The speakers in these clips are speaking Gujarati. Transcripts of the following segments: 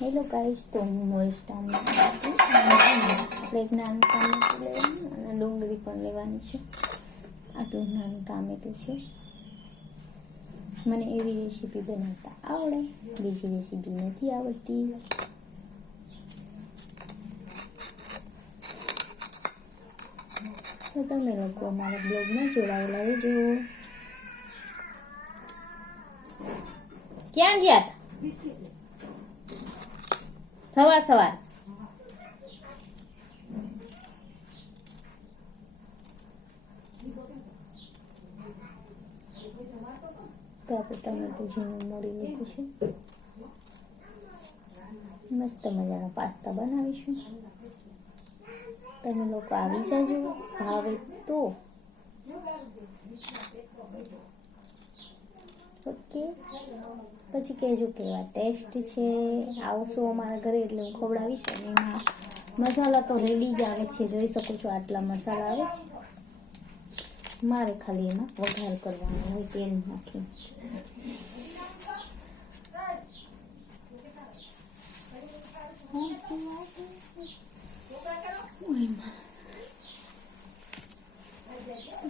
હેલો ગાઈસ, તો હું મોઈશ આપણે એક નાનું ટામેટું લેવાનું અને ડુંગળી પણ લેવાની છે. આટલું નાનું ટામેટું છે. મને એવી રેસીપી બનાવતા આવડે, બીજી રેસીપી નથી આવડતી. તો તમે લોકો અમારા બ્લોગમાં જોડાયેલા રહેજો. ક્યાં ગયા હતા સવાર તો આપણે ટમેટું ઝીણું મોડી લીધું છે. મસ્ત મજાના પાસ્તા બનાવીશું. તમે લોકો આવી જાજો, ભાવે તો. ઓકે, પછી કહેજો કેવા ટેસ્ટ છે. આવશો અમારા ઘરે એટલે હું ખવડાવીશ. અને એમાં મસાલા તો રેડી જ આવે છે, જોઈ શકો છો. આટલા મસાલા આવે છે. મારે ખાલી એમાં વઘાર કરવાનો હોય, તેલ નાખી.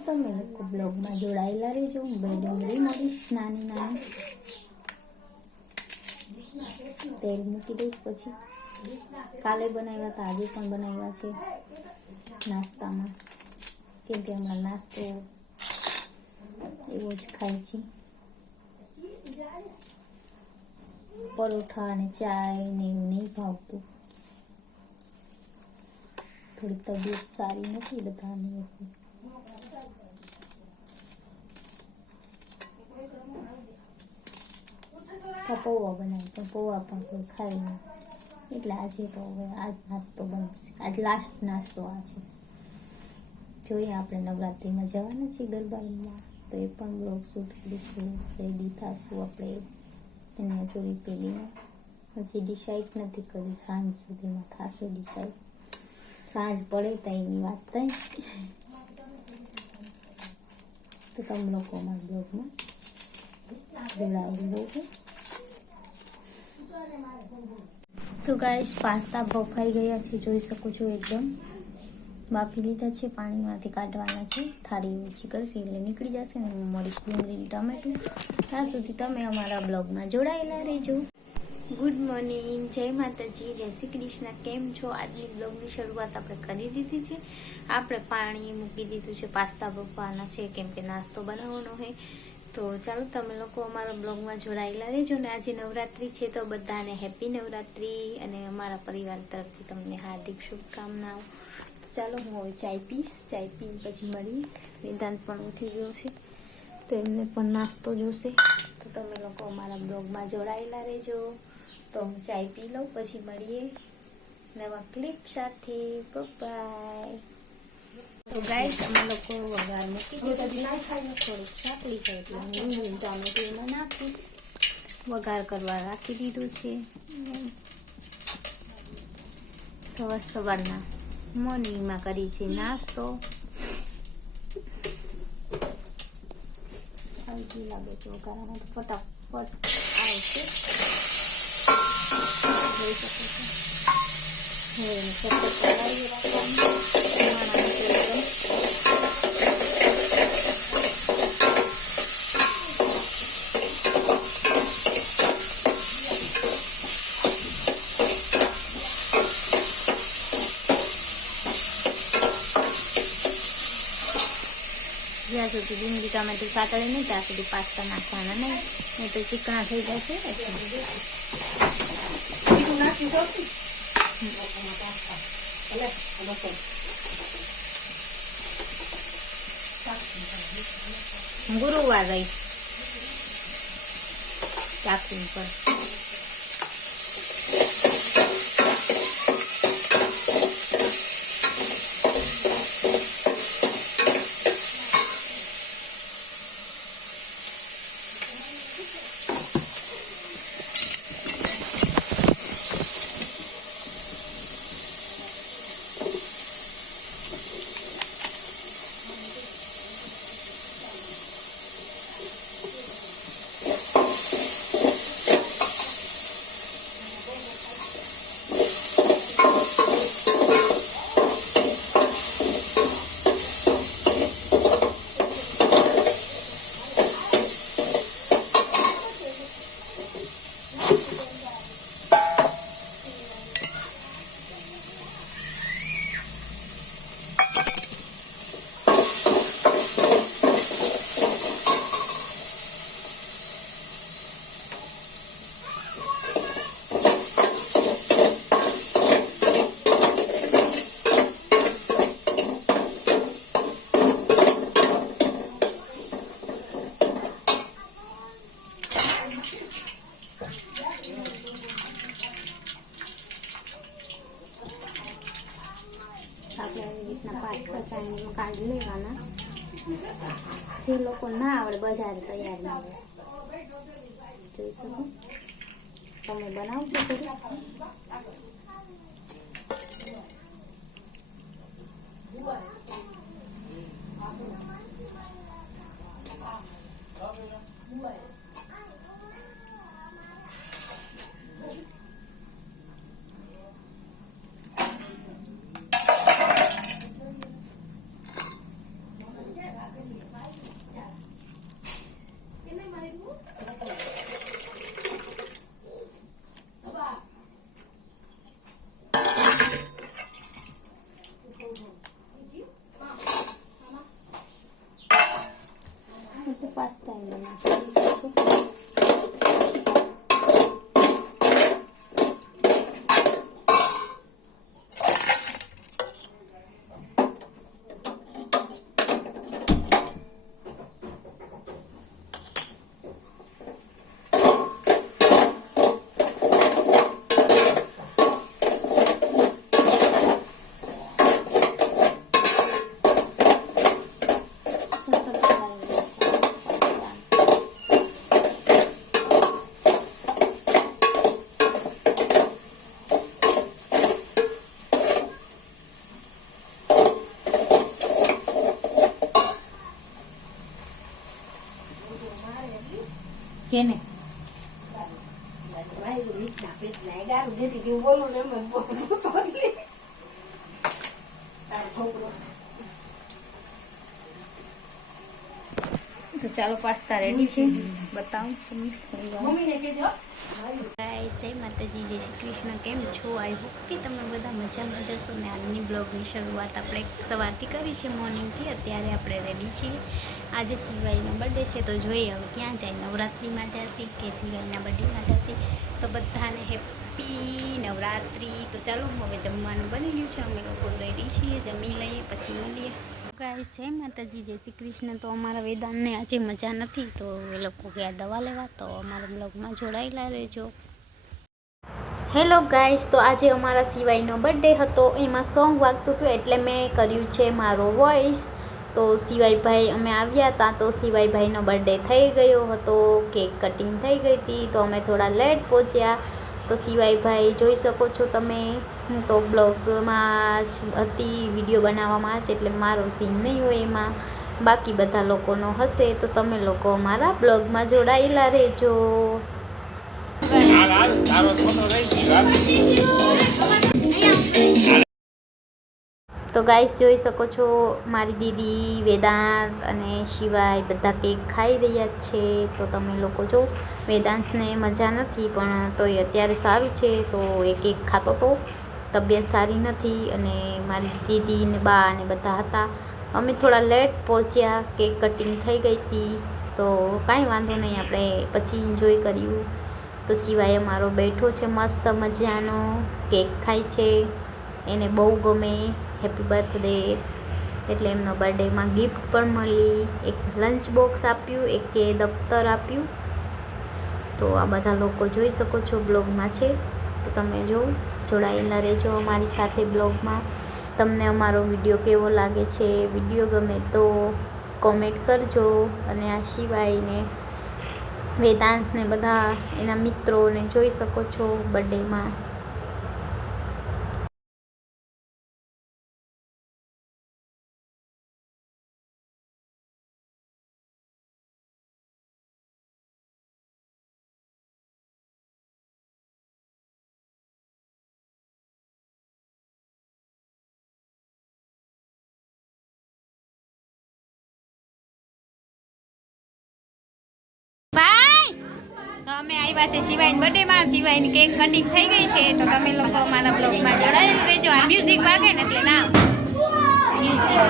તમે લોકો બ્લોગમાં જોડાયેલા રહેજો. હું બે ડુંગળી મળીશ નાની નાની. તેલ મૂકી દઈશ. પછી કાલે બનાવ્યા હતા, આજે પણ બનાવ્યા છે નાસ્તામાં, કેમ કે હમણાં નાસ્તો એવો જ ખાય છે. પરોઠા અને ચાય ને એવું નહીં ભાવતું. થોડી તબિયત સારી નથી બધાની એટલે. પૌવા બનાવે પણ પૌવા પણ કોઈ ખાય નહીં, એટલે આજે તો હવે આજ નાસ્તો બનશે. આજ લાસ્ટ નાસ્તો આ છે. જોઈએ, આપણે નવરાત્રિમાં જવાના છીએ ગરબામાં, તો એ પણ બ્લોગ શૂટ કરીશું. રેડી થશું આપણે ચણિયા ચોળી પહેરીને. હજી ડિસાઈડ નથી કર્યું, સાંજ સુધીમાં થશે ડિસાઈડ. સાંજ પડે તો એની વાત થાય. તો તમે લોકો અમારા બ્લોગમાં જોડાયેલું રહેજો. તો ગાઈસ, પાસ્તા બફાઈ ગયા છે, જોઈ શકો છો. એકદમ બાફી લીધા છે, પાણીમાંથી કાઢવાના છે. થાળી ઊંચી કરશે એટલે નીકળી જશે ને હું મળીશ ડુંગળી ટામેટું. ત્યાં સુધી તમે અમારા બ્લોગમાં જોડાયેલા રહેજો. ગુડ મોર્નિંગ, જય માતાજી, જય શ્રી કૃષ્ણ. કેમ છો? આજની બ્લોગની શરૂઆત આપણે કરી દીધી છે. આપણે પાણી મૂકી દીધું છે, પાસ્તા બફવાના છે, કેમ કે નાસ્તો બનાવવાનો હોય. તો ચાલો, તમે લોકો અમારા બ્લોગમાં જોડાયેલા રહેજો. ને આજે નવરાત્રિ છે, તો બધાને હેપી નવરાત્રિ અને અમારા પરિવાર તરફથી તમને હાર્દિક શુભકામનાઓ. ચાલો, હું હવે ચાય પીશ. ચાય પીને પછી મળીએ. વેદાંત પણ ઉઠી ગયો છે, તો એમને પણ નાસ્તો જોશે. તો તમે લોકો અમારા બ્લોગમાં જોડાયેલા રહેજો. તો હું ચાય પી લઉં, પછી મળીએ નવા ક્લિપ સાથે. બાય. તો ગાઈસ, અમે લોકો વઘાર મૂકી દીધો. થોડુંક સાંકળી જાય એટલે હું ડુંગળી ટામેટું એમાં નાખીશ. વઘાર કરવા રાખી દીધું છે. સવારના મોર્નિંગમાં કરી છે નાસ્તો. હલકી લાગે છે વઘારમાં, તો ફટાફટ આવશે. જોઈ શકો છો. હવે એને સતત પલાળી રાખવાનું. જ્યાં સુધી ડુંગળી ટામેટું સાતળે નહીં ત્યાં સુધી પાસ્તા નાખવાના નહીં, તો ચીકણા થઈ જશે. ગુરુવાર રહી ચાકરી પર. આપણે આવી રીતના પાસ્તા ચાણીમાં કાઢી લેવાના. જે લોકો ના આવડે બજાર તૈયાર મળે જોઈ શકો. તમે બનાવજો ઘરે. પાસ્તા કેને તો ચાલો પાસ્તા રેડી છે બતાવું તમને. જય માતાજી, જય શ્રી કૃષ્ણ. કેમ છો? આઈ હોપ કે તમે બધા મજામાં જશો. ને આજની બ્લોગની શરૂઆત આપણે સવારથી કરી છે, મોર્નિંગથી. અત્યારે આપણે રેડી છીએ. આજે સિવાયનો બર્થડે છે તો જોઈએ હવે ક્યાં જાય. નવરાત્રિમાં જશે કે સિવાયના બર્થડેમાં જશે. તો બધાને હેપી નવરાત્રિ. તો ચાલો હવે જમવાનું બની ગયું છે, અમે લોકો રેડી છીએ. જમી લઈએ પછી મળીએ. ગાઈસ જય માતાજી, જય શ્રી કૃષ્ણ. તો અમારા વેદાંતને આજે મજા નથી તો એ લોકો ગયા દવા લેવા. તો અમારા બ્લોગમાં જોડાયેલા રહેજો. હેલો ગાઈસ, તો આજે અમારા સિવાયનો બર્થડે હતો. એમાં સોંગ વાગતું હતું એટલે મેં કર્યું છે મારો વોઇસ. તો સિવાયભાઈ અમે આવ્યા હતા તો સિવાયભાઈનો બર્થડે થઈ ગયો હતો. કેક કટિંગ થઈ ગઈ હતી તો અમે થોડા લેટ પહોંચ્યા. તો સિવાયભાઈ જોઈ શકો છો તમે. હું તો બ્લોગમાં જ હતી, વિડીયો બનાવવામાં જ, એટલે મારો સીન નહીં હોય એમાં. બાકી બધા લોકોનો હશે તો તમે લોકો અમારા બ્લોગમાં જોડાયેલા રહેજો. તો ગાઈસ જોઈ શકો છો મારી દીદી, વેદાંત અને શિવાય બધા કેક ખાઈ રહ્યા છે. તો તમે લોકો જો, વેદાંતને મજા નથી પણ તોય અત્યારે સારું છે. તો એ કેક ખાતો તો, તબિયત સારી નથી. અને મારી દીદી ને બા ને બધા હતા. અમે થોડા લેટ પહોંચ્યા, કેક કટિંગ થઈ ગઈ હતી. તો કાંઈ વાંધો નહીં, આપણે પછી એન્જોય કર્યું. તો સિવાય અમારો બેઠો છે મસ્ત મજાનો, કેક ખાય છે. એને બહુ ગમે. હેપી બર્થડે એટલે એમનો બર્થડેમાં ગિફ્ટ પણ મળી. એક લંચ બોક્સ આપ્યું, એક કે દફતર આપ્યું. તો આ બધા લોકો જોઈ શકો છો બ્લોગમાં છે. તો તમે જો જોડાયેલા રહેજો અમારી સાથે બ્લોગમાં. તમને અમારો વિડીયો કેવો લાગે છે? વિડીયો ગમે તો કોમેન્ટ કરજો. અને આ સિવાયને વેદાંશને બધા એના મિત્રોને જોઈ શકો છો બર્થડેમાં. તો અમે આવ્યા છે સિવાયની બર્થડેમાં. સિવાયની કેક કટિંગ થઈ ગઈ છે. તો તમે લોકો અમારા બ્લોગમાં જોડાયેલા રહેજો. આ મ્યુઝિક વાગે ને એટલે ના મ્યુઝિક.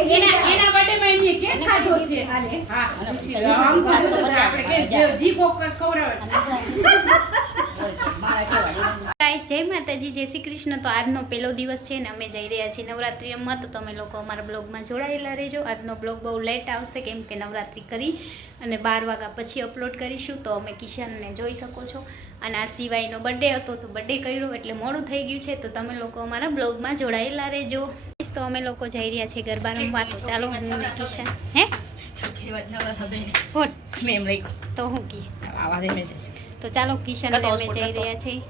એના બર્થડે માં એને કેક ખાધો છે. હા આમ ખાધો તો આપણે કે જી કોક ખવડાવે. ગાઈસ જય માતાજી, જય શ્રી કૃષ્ણ. તો આજનો પહેલો દિવસ છે ને અમે જઈ રહ્યા છીએ નવરાત્રિમાં. તો તમે લોકો અમારા બ્લોગમાં જોડાયેલા રહેજો. આજનો બ્લોગ બહુ લેટ આવશે કેમ કે નવરાત્રિ કરી અને 12 વાગ્યા પછી અપલોડ કરીશું. તો અમે કિશનને જોઈ શકો છો. અને આ સિવાયનો બર્થડે હતો તો બર્થડે કર્યો એટલે મોડું થઈ ગયું છે. તો તમે લોકો અમારા બ્લોગમાં જોડાયેલા રહેજો. તો અમે લોકો જઈ રહ્યા છીએ ગરબા રમવા. તો ચાલો હું ને કિશન હે તો હું કી તો ચાલો કિશન અમે જઈ રહ્યા છીએ.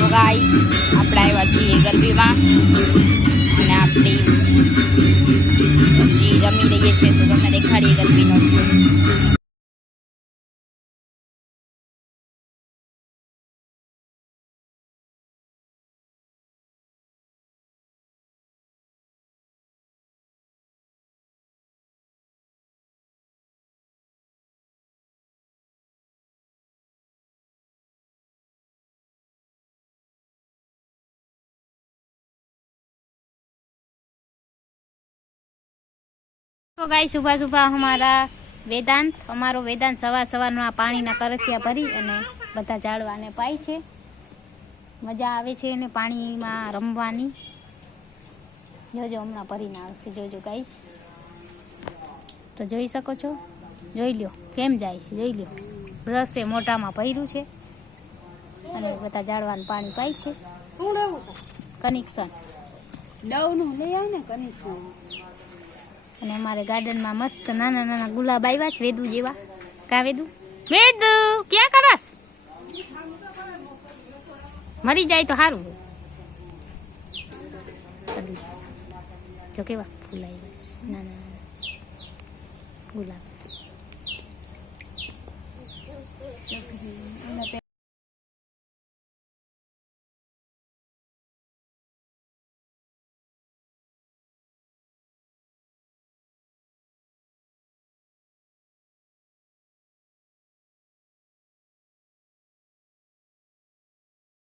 તો ગાઈસ આપણે આવ્યા છીએ ગરબીમાં અને આપણે પછી રમી રહીએ છીએ. તો તમને દેખાડીએ ગરબીનો. तो गाइस सुबह सुबह અમારો વેદાંત સવારનો આ પાણીના કરસિયા ભરી અને બધા ઝાડવાને પાય છે. મજા આવે છે ને પાણીમાં રમવાની. જોજો હમણાં ભરીને આવશે. જોજો ગાઈસ તો જોઈ શકો છો. જોઈ લ્યો કેમ જાય છે. જોઈ લ્યો બ્રશે મોઢામાં ભર્યું છે અને બધા ઝાડવાને પાણી પાય છે. શું લેવું છે? કનેક્શન દવનું લઈ આવ ને કનેક્શન. અને અમારે ગાર્ડનમાં મસ્ત નાના નાના ગુલાબ આવ્યા છે વેદુ જેવા. કા વેદુ ક્યાં કરસ? મરી જાય તો સારું. જો કેવા ફૂલ આવ્યા નાના નાના ગુલાબ.